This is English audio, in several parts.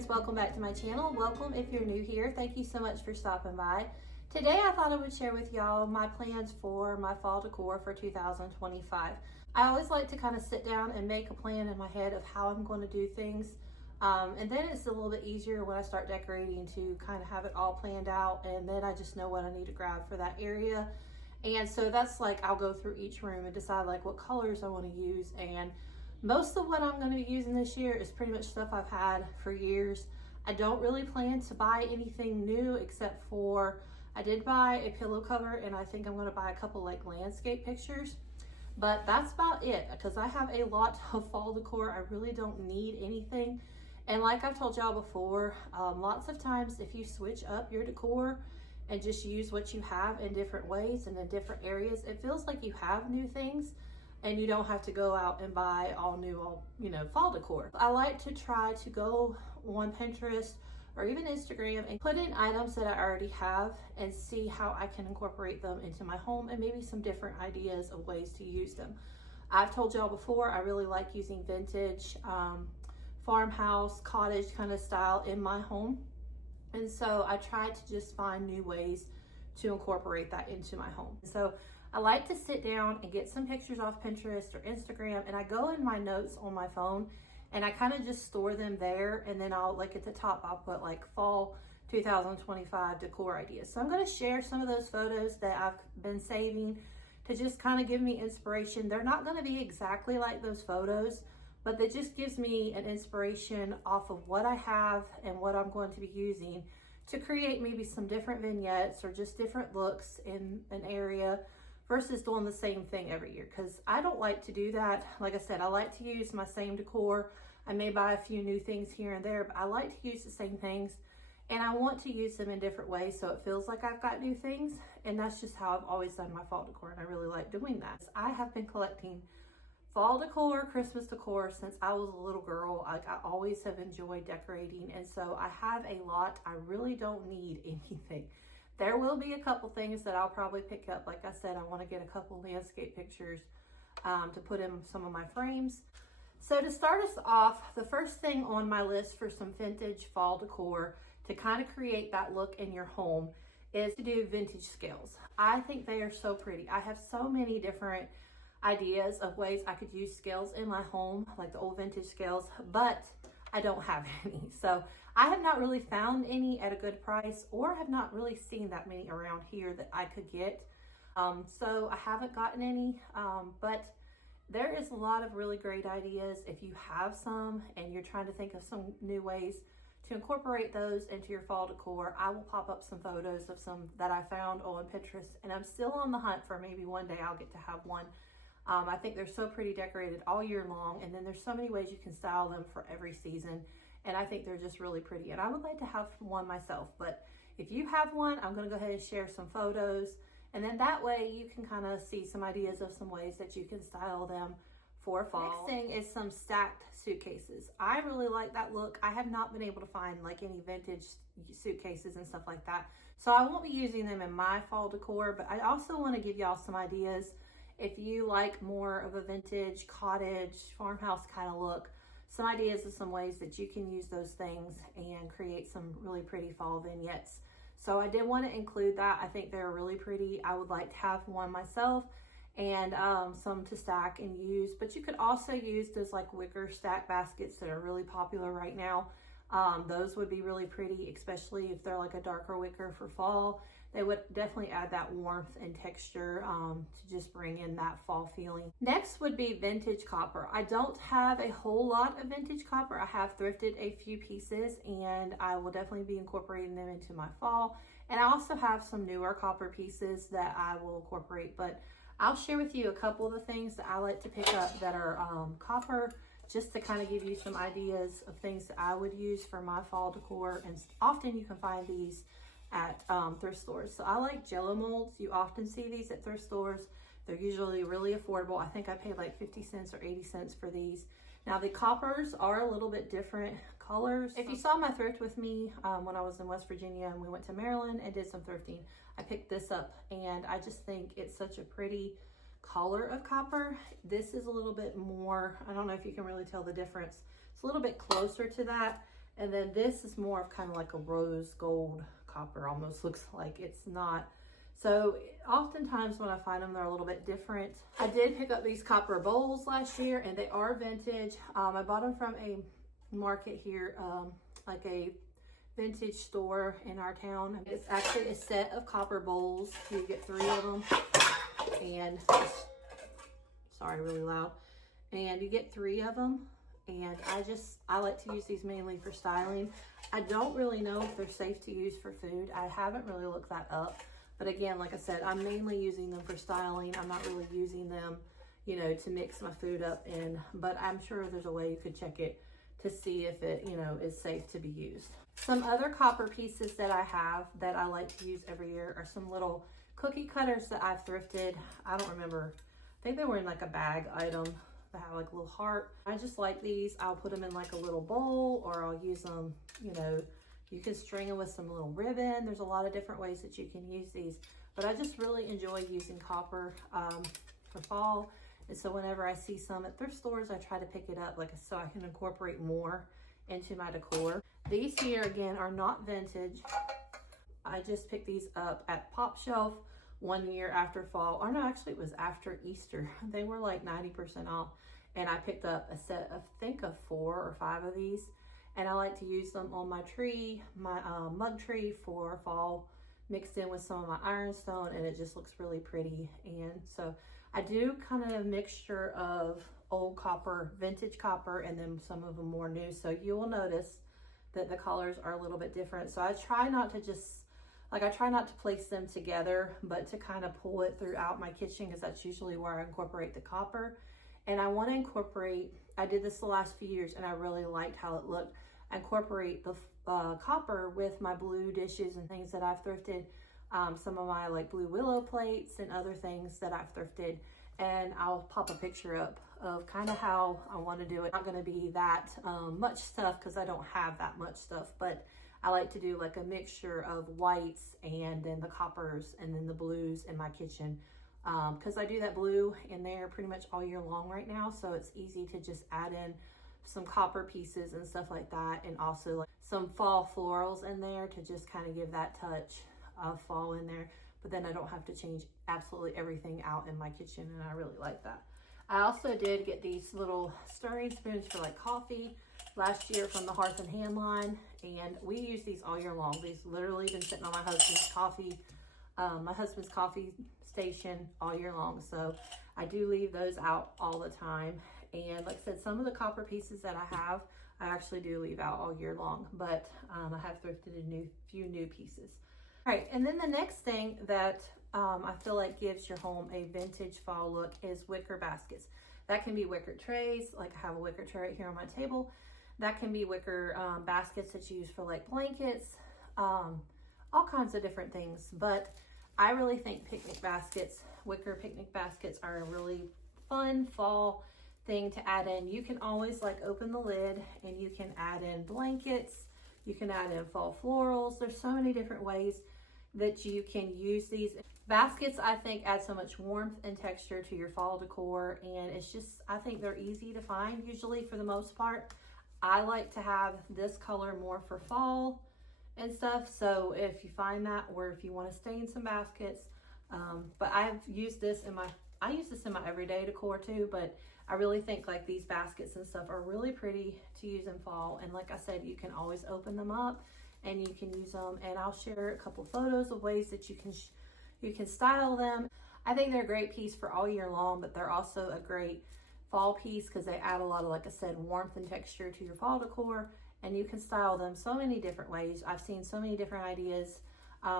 friends, welcome back to my channel. Welcome if you're new here. Thank you so much for stopping by. Today I thought I would share with y'all my plans for my fall decor for 2025. I always like to kind of sit down and make a plan in my head of how I'm going to do things. And then it's a little bit easier when I start decorating to kind of have it all planned out, and then I just know what I need to grab for that area. And so that's like, I'll go through each room and decide like what colors I want to use. And most of what I'm going to be using this year is pretty much stuff I've had for years. I don't really plan to buy anything new except for, I did buy a pillow cover and I think I'm going to buy a couple like landscape pictures. But that's about it because I have a lot of fall decor. I really don't need anything. And like I've told y'all before, lots of times if you switch up your decor and just use what you have in different ways and in different areas, it feels like you have new things and you don't have to go out and buy all new, fall decor. I like to try to go on Pinterest or even Instagram and put in items that I already have and see how I can incorporate them into my home and maybe some different ideas of ways to use them. I've told y'all before, I really like using vintage, farmhouse, cottage kind of style in my home. And so I try to just find new ways to incorporate that into my home. So I like to sit down and get some pictures off Pinterest or Instagram, and I go in my notes on my phone and I kind of just store them there. And then I'll like at the top, I'll put like fall 2025 decor ideas. So I'm going to share some of those photos that I've been saving to just kind of give me inspiration. They're not going to be exactly like those photos, but that just gives me an inspiration off of what I have and what I'm going to be using to create maybe some different vignettes or just different looks in an area versus doing the same thing every year, because I don't like to do that. Like I said, I like to use my same decor. I may buy a few new things here and there, but I like to use the same things and I want to use them in different ways so it feels like I've got new things. And that's just how I've always done my fall decor, and I really like doing that. I have been collecting fall decor, Christmas decor since I was a little girl. I always have enjoyed decorating, and so I have a lot. I really don't need anything. There will be a couple things that I'll probably pick up. Like I said, I want to get a couple landscape pictures to put in some of my frames. So to start us off, the first thing on my list for some vintage fall decor to kind of create that look in your home is to do vintage scales. I think they are so pretty. I have so many different ideas of ways I could use scales in my home, like the old vintage scales, but I don't have any. So I have not really found any at a good price, or have not really seen that many around here that I could get. So I haven't gotten any, but there is a lot of really great ideas. If you have some and you're trying to think of some new ways to incorporate those into your fall decor, I will pop up some photos of some that I found on Pinterest, and I'm still on the hunt for maybe one day I'll get to have one. I think they're so pretty decorated all year long, and then there's so many ways you can style them for every season, and I think they're just really pretty, and I would like to have one myself. But if you have one, I'm going to go ahead and share some photos, and then that way you can kind of see some ideas of some ways that you can style them for fall. Next thing is some stacked suitcases. I really like that look. I have not been able to find like any vintage suitcases and stuff like that, so I won't be using them in my fall decor, but I also want to give y'all some ideas. If you like more of a vintage cottage farmhouse kind of look, some ideas of some ways that you can use those things and create some really pretty fall vignettes. So I did want to include that. I think they're really pretty. I would like to have one myself, and some to stack and use, but you could also use those like wicker stack baskets that are really popular right now. Those would be really pretty, especially if they're like a darker wicker for fall. They would definitely add that warmth and texture to just bring in that fall feeling. Next would be vintage copper. I don't have a whole lot of vintage copper. I have thrifted a few pieces, and I will definitely be incorporating them into my fall. And I also have some newer copper pieces that I will incorporate, but I'll share with you a couple of the things that I like to pick up that are copper, just to kind of give you some ideas of things that I would use for my fall decor. And often you can find these at thrift stores. So I like Jello molds. You often see these at thrift stores. They're usually really affordable. I think I paid like 50 cents or 80 cents for these. Now the coppers are a little bit different colors. If you saw my thrift with me when I was in West Virginia and we went to Maryland and did some thrifting, I picked this up, and I just think it's such a pretty color of copper. This is a little bit more, I don't know if you can really tell the difference. It's a little bit closer to that. And then this is more of kind of like a rose gold copper, almost looks like. It's not. So oftentimes when I find them, they're a little bit different. I did pick up these copper bowls last year, and they are vintage. I bought them from a market here, like a vintage store in our town. It's actually a set of copper bowls. You get 3 of them, and sorry, really loud. And you get 3 of them, and I like to use these mainly for styling. I don't really know if they're safe to use for food. I haven't really looked that up. But again, like I said, I'm mainly using them for styling. I'm not really using them, you know, to mix my food up in, but I'm sure there's a way you could check it to see if it, you know, is safe to be used. Some other copper pieces that I have that I like to use every year are some little cookie cutters that I've thrifted. I don't remember, I think they were in like a bag item that have like a little heart. I just like these. I'll put them in like a little bowl, or I'll use them, you know, you can string them with some little ribbon. There's a lot of different ways that you can use these, but I just really enjoy using copper for fall. And so whenever I see some at thrift stores, I try to pick it up, like, so I can incorporate more into my decor. These here, again, are not vintage. I just picked these up at Pop Shelf 1 year after fall, or no, actually it was after Easter. They were like 90% off, and I picked up a set of, I think, of 4 or 5 of these. And I like to use them on my tree, my mug tree for fall, mixed in with some of my ironstone, and it just looks really pretty. And so I do kind of a mixture of old copper, vintage copper, and then some of them more new. So you will notice that the colors are a little bit different. So I try not to just, like, I try not to place them together, but to kind of pull it throughout my kitchen, because that's usually where I incorporate the copper. And I want to incorporate, I did this the last few years and I really liked how it looked. I incorporate the copper with my blue dishes and things that I've thrifted. Some of my like blue willow plates and other things that I've thrifted. And I'll pop a picture up of kind of how I want to do it. Not going to be that much stuff, because I don't have that much stuff, but I like to do like a mixture of whites and then the coppers and then the blues in my kitchen. Because I do that blue in there pretty much all year long right now, so it's easy to just add in some copper pieces and stuff like that, and also like some fall florals in there to just kind of give that touch of fall in there. But then I don't have to change absolutely everything out in my kitchen, and I really like that. I also did get these little stirring spoons for like coffee last year from the Hearth and Hand line, and we use these all year long. These literally been sitting on my husband's coffee station all year long, so I do leave those out all the time. And like I said, some of the copper pieces that I have, I actually do leave out all year long, but I have thrifted a few new pieces. All right, and then the next thing that I feel like gives your home a vintage fall look is wicker baskets. That can be wicker trays, like I have a wicker tray right here on my table. That can be wicker baskets that you use for like blankets, all kinds of different things. But I really think picnic baskets, wicker picnic baskets, are a really fun fall thing to add in. You can always like open the lid and you can add in blankets, you can add in fall florals. There's so many different ways that you can use these baskets. I think add so much warmth and texture to your fall decor, and it's just, I think they're easy to find usually for the most part. I like to have this color more for fall and stuff, so if you find that, or if you want to stain some baskets, but I've used this in my, I use this in my everyday decor too, but I really think like these baskets and stuff are really pretty to use in fall. And like I said, you can always open them up and you can use them, and I'll share a couple photos of ways that you can style them. I think they're a great piece for all year long, but they're also a great fall piece because they add a lot of, like I said, warmth and texture to your fall decor, and you can style them so many different ways. I've seen so many different ideas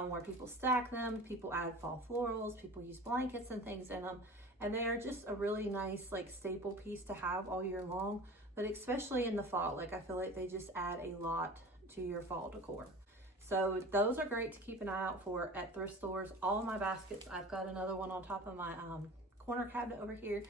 where people stack them, people add fall florals, people use blankets and things in them, and they are just a really nice like staple piece to have all year long, but especially in the fall, like I feel like they just add a lot to your fall decor. So those are great to keep an eye out for at thrift stores. All of my baskets, I've got another one on top of my corner cabinet over here.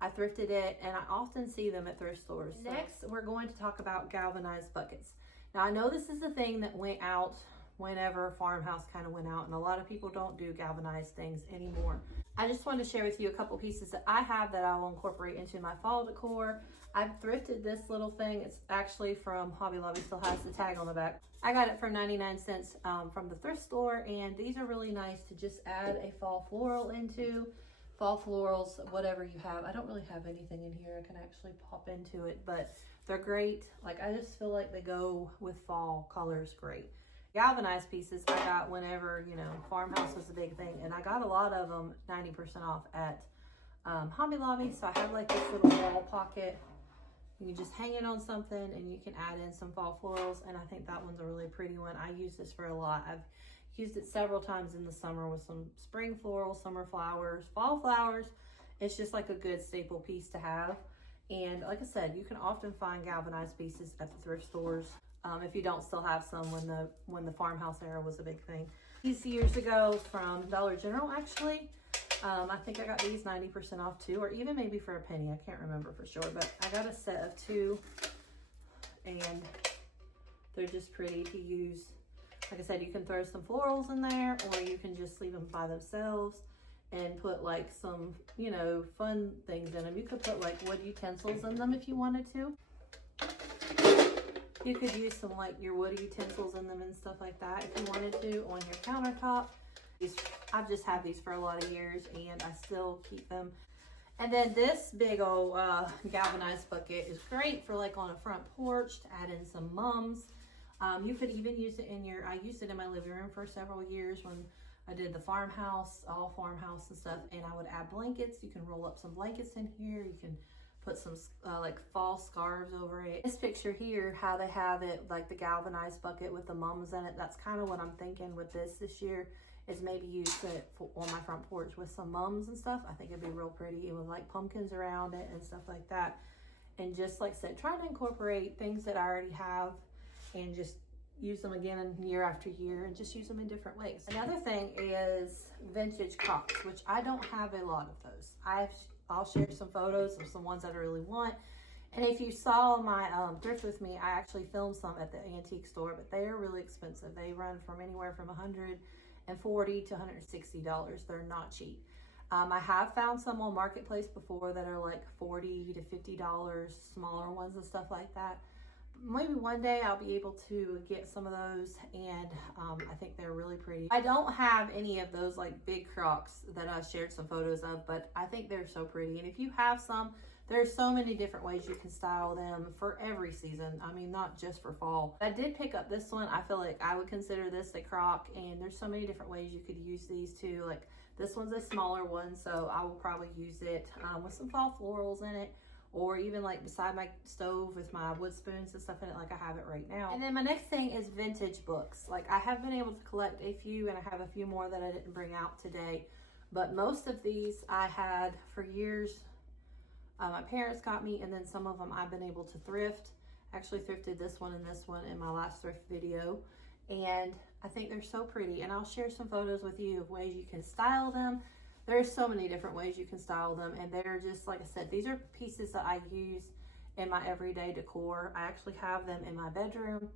I thrifted it, and I often see them at thrift stores. So next, we're going to talk about galvanized buckets. Now, I know this is a thing that went out whenever farmhouse kind of went out, and a lot of people don't do galvanized things anymore. I just wanted to share with you a couple pieces that I have that I will incorporate into my fall decor. I've thrifted this little thing. It's actually from Hobby Lobby, still has the tag on the back. I got it for 99 cents from the thrift store, and these are really nice to just add a fall floral into. Fall florals, whatever you have. I don't really have anything in here I can actually pop into it, but they're great. Like, I just feel like they go with fall colors great. Galvanized pieces I got whenever, you know, farmhouse was a big thing, and I got a lot of them 90% off at Hobby Lobby. So I have like this little wall pocket. You can just hang it on something and you can add in some fall florals, and I think that one's a really pretty one. I use this for a lot. I've used it several times in the summer with some spring florals, summer flowers, fall flowers. It's just like a good staple piece to have. And like I said, you can often find galvanized pieces at the thrift stores if you don't still have some when the farmhouse era was a big thing. These years ago from Dollar General, actually. I think I got these 90% off too, or even maybe for a penny. I can't remember for sure, but I got a set of 2, and they're just pretty to use. Like I said, you can throw some florals in there, or you can just leave them by themselves and put like some, you know, fun things in them. You could put like wood utensils in them if you wanted to. You could use some like your wood utensils in them and stuff like that if you wanted to on your countertop. I've just had these for a lot of years and I still keep them. And then this big old galvanized bucket is great for like on a front porch to add in some mums. You could even use it in your, I used it in my living room for several years when I did the farmhouse, all farmhouse and stuff, and I would add blankets. You can roll up some blankets in here. You can put some like fall scarves over it. This picture here, how they have it, like the galvanized bucket with the mums in it, that's kind of what I'm thinking with this year, is maybe use it on my front porch with some mums and stuff. I think it'd be real pretty with like pumpkins around it and stuff like that. And just like I said, trying to incorporate things that I already have and just use them again year after year and just use them in different ways. Another thing is vintage crocks, which I don't have a lot of those. I'll share some photos of some ones that I really want. And if you saw my thrift with me, I actually filmed some at the antique store, but they are really expensive. They run from anywhere from $140 to $160. They're not cheap. I have found some on Marketplace before that are like $40 to $50, smaller ones and stuff like that. Maybe one day I'll be able to get some of those, and I think they're really pretty. I don't have any of those like big crocks that I shared some photos of, but I think they're so pretty. And if you have some, there's so many different ways you can style them for every season. I mean, not just for fall. I did pick up this one. I feel like I would consider this a crock, and there's so many different ways you could use these too. Like this one's a smaller one, so I will probably use it with some fall florals in it, or even like beside my stove with my wood spoons and stuff in it like I have it right now. And then my next thing is vintage books. Like I have been able to collect a few, and I have a few more that I didn't bring out today. But most of these I had for years. My parents got me, and then some of them I've been able to thrift. Actually thrifted this one and this one in my last thrift video. And I think they're so pretty. And I'll share some photos with you of ways you can style them. There's so many different ways you can style them, and they're just, like I said, these are pieces that I use in my everyday decor. I actually have them in my bedroom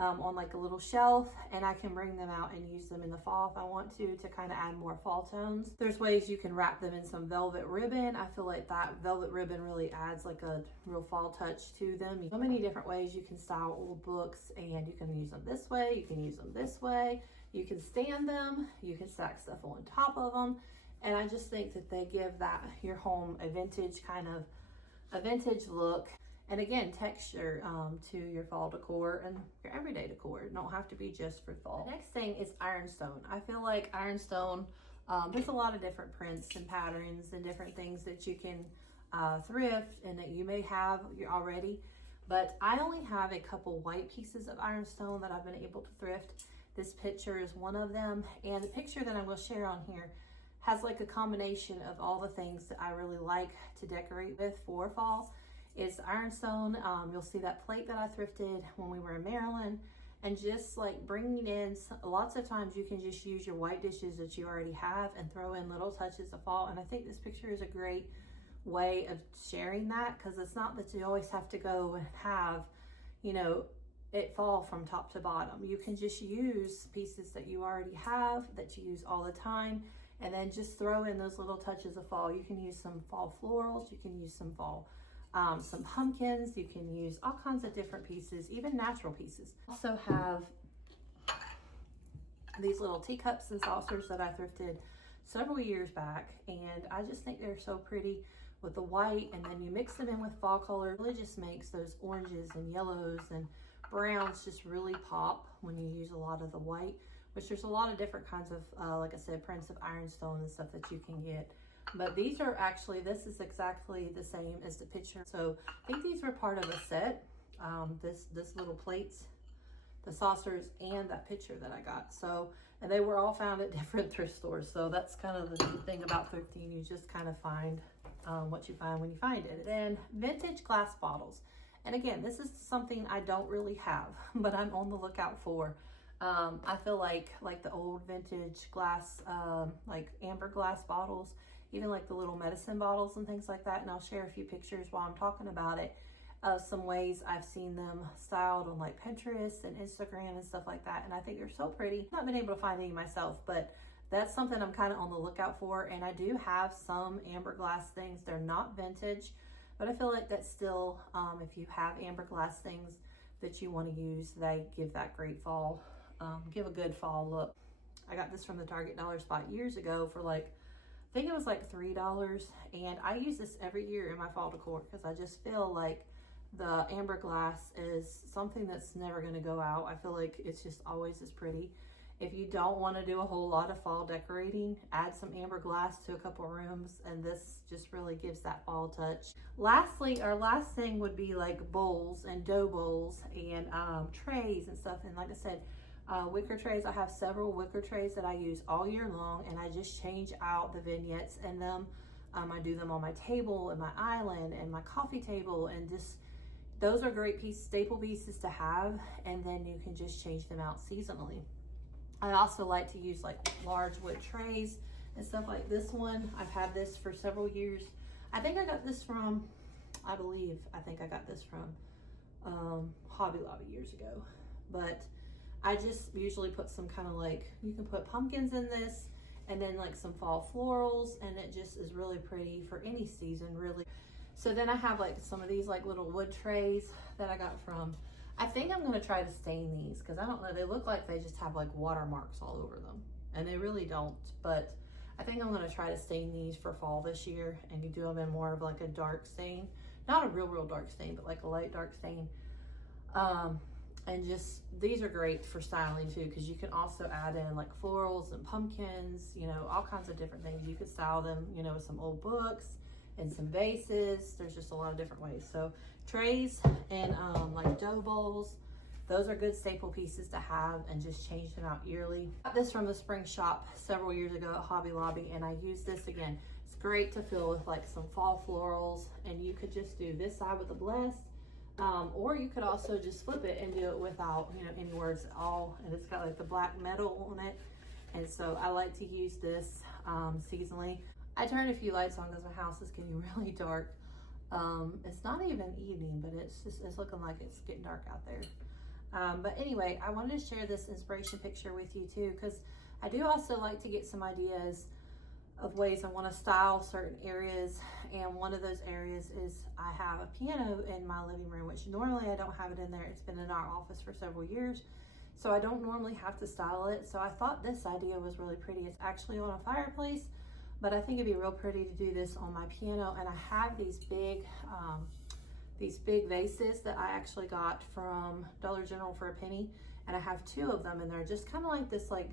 on like a little shelf, and I can bring them out and use them in the fall if I want to kind of add more fall tones. There's ways you can wrap them in some velvet ribbon. I feel like that velvet ribbon really adds like a real fall touch to them. So many different ways you can style old books, and you can use them this way, you can use them this way, you can stand them, you can stack stuff on top of them. And I just think that they give that your home a vintage look. And again, texture to your fall decor and your everyday decor. It don't have to be just for fall. The next thing is ironstone. I feel like ironstone, there's a lot of different prints and patterns and different things that you can thrift and that you may have already. But I only have a couple white pieces of ironstone that I've been able to thrift. This picture is one of them. And the picture that I'm going to share on here has like a combination of all the things that I really like to decorate with for fall. It's ironstone. You'll see that plate that I thrifted when we were in Maryland, and just like bringing in, lots of times you can just use your white dishes that you already have and throw in little touches of fall. And I think this picture is a great way of sharing that, because it's not that you always have to go and have, you know, it fall from top to bottom. You can just use pieces that you already have, that you use all the time, and then just throw in those little touches of fall. You can use some fall florals, you can use some fall, some pumpkins, you can use all kinds of different pieces, even natural pieces. Also have these little teacups and saucers that I thrifted several years back, and I just think they're so pretty with the white, and then you mix them in with fall color. It really just makes those oranges and yellows and browns just really pop when you use a lot of the white, which there's a lot of different kinds of, like I said, prints of ironstone and stuff that you can get. But these are actually, this is exactly the same as the picture. So I think these were part of a set, this little plates, the saucers, and that picture that I got. So, and they were all found at different thrift stores. So that's kind of the neat thing about thrifting. You just kind of find what you find when you find it. Then vintage glass bottles. And again, this is something I don't really have, but I'm on the lookout for. I feel like the old vintage glass, like amber glass bottles, even like the little medicine bottles and things like that. And I'll share a few pictures while I'm talking about it. Some ways I've seen them styled on like Pinterest and Instagram and stuff like that. And I think they're so pretty. I've not been able to find any myself, but that's something I'm kind of on the lookout for. And I do have some amber glass things. They're not vintage, but I feel like that's still, if you have amber glass things that you want to use, they give that great fall, give a good fall look. I got this from the Target dollar spot years ago for like, I think it was like $3. And I use this every year in my fall decor because I just feel like the amber glass is something that's never going to go out. I feel like it's just always as pretty. If you don't want to do a whole lot of fall decorating, add some amber glass to a couple rooms, and this just really gives that fall touch. Lastly, our last thing would be like bowls and dough bowls and trays and stuff. And like I said, wicker trays. I have several wicker trays that I use all year long, and I just change out the vignettes in them. I do them on my table and my island and my coffee table, and just those are great staple pieces to have, and then you can just change them out seasonally. I also like to use like large wood trays and stuff like this one. I've had this for several years. I think I got this from, I think I got this from Hobby Lobby years ago. But I just usually put some kind of like, you can put pumpkins in this, and then like some fall florals, and it just is really pretty for any season, really. So then I have like some of these like little wood trays that I got from, I think I'm going to try to stain these because I don't know, they look like they just have like watermarks all over them, and they really don't. But I think I'm going to try to stain these for fall this year, and you do them in more of like a dark stain, not a real dark stain, but like a light dark stain. And just, these are great for styling too, because you can also add in like florals and pumpkins, you know, all kinds of different things. You could style them, you know, with some old books and some vases. There's just a lot of different ways. So trays and like dough bowls, those are good staple pieces to have, and just change them out yearly. I got this from the spring shop several years ago at Hobby Lobby, and I use this again. It's great to fill with like some fall florals, and you could just do this side with the blessed, or you could also just flip it and do it without, you know, any words at all. And it's got like the black metal on it, and so I like to use this seasonally. I turned a few lights on because my house is getting really dark. It's not even evening, but it's looking like it's getting dark out there. But anyway, I wanted to share this inspiration picture with you too, because I do also like to get some ideas of ways I want to style certain areas. And one of those areas is I have a piano in my living room, which normally I don't have it in there. It's been in our office for several years, so I don't normally have to style it. So I thought this idea was really pretty. It's actually on a fireplace, but I think it'd be real pretty to do this on my piano. And I have these big vases that I actually got from Dollar General for a penny. And I have two of them, and they're just kind of like this, like,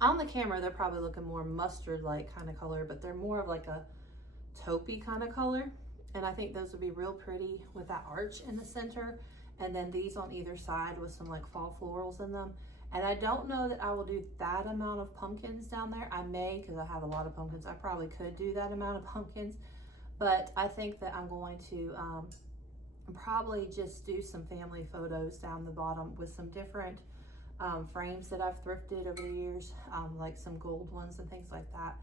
on the camera, they're probably looking more mustard-like kind of color, but they're more of like a taupey kind of color. And I think those would be real pretty with that arch in the center. And then these on either side with some like fall florals in them. And I don't know that I will do that amount of pumpkins down there. I may, because I have a lot of pumpkins. I probably could do that amount of pumpkins. But I think that I'm going to probably just do some family photos down the bottom with some different frames that I've thrifted over the years, like some gold ones and things like that.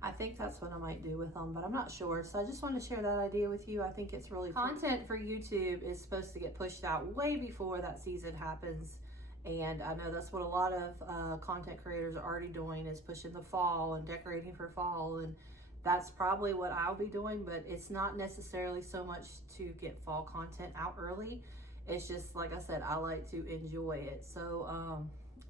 I think that's what I might do with them, but I'm not sure. So I just wanted to share that idea with you. I think it's really content for YouTube is supposed to get pushed out way before that season happens. And I know that's what a lot of content creators are already doing, is pushing the fall and decorating for fall. And that's probably what I'll be doing, but it's not necessarily so much to get fall content out early. It's just, like I said, I like to enjoy it. So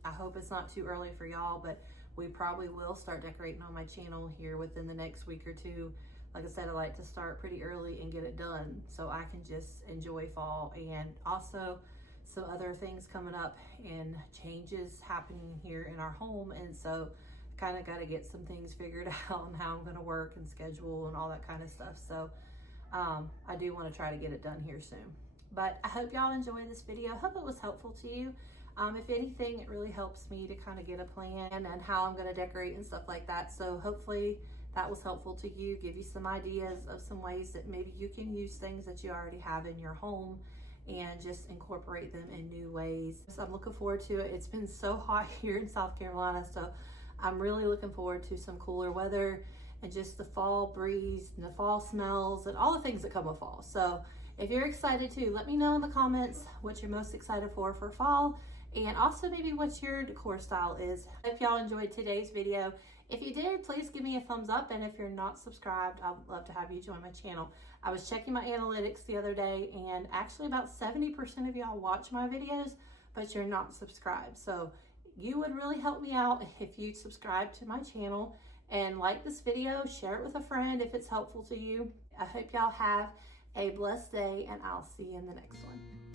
I hope it's not too early for y'all, but we probably will start decorating on my channel here within the next week or two. Like I said, I like to start pretty early and get it done so I can just enjoy fall. And also some other things coming up and changes happening here in our home. And so kind of got to get some things figured out on how I'm going to work and schedule and all that kind of stuff. So I do want to try to get it done here soon. But I hope y'all enjoyed this video. I hope it was helpful to you. If anything, it really helps me to kind of get a plan and how I'm going to decorate and stuff like that. So hopefully that was helpful to you, give you some ideas of some ways that maybe you can use things that you already have in your home and just incorporate them in new ways. So I'm looking forward to it. It's been so hot here in South Carolina, so I'm really looking forward to some cooler weather and just the fall breeze and the fall smells and all the things that come with fall. So if you're excited too, let me know in the comments what you're most excited for fall, and also maybe what your decor style is. If y'all enjoyed today's video, if you did, please give me a thumbs up. And if you're not subscribed, I'd love to have you join my channel. I was checking my analytics the other day, and actually about 70% of y'all watch my videos, but you're not subscribed. So you would really help me out if you subscribe to my channel and like this video, share it with a friend if it's helpful to you. I hope y'all have a blessed day, and I'll see you in the next one.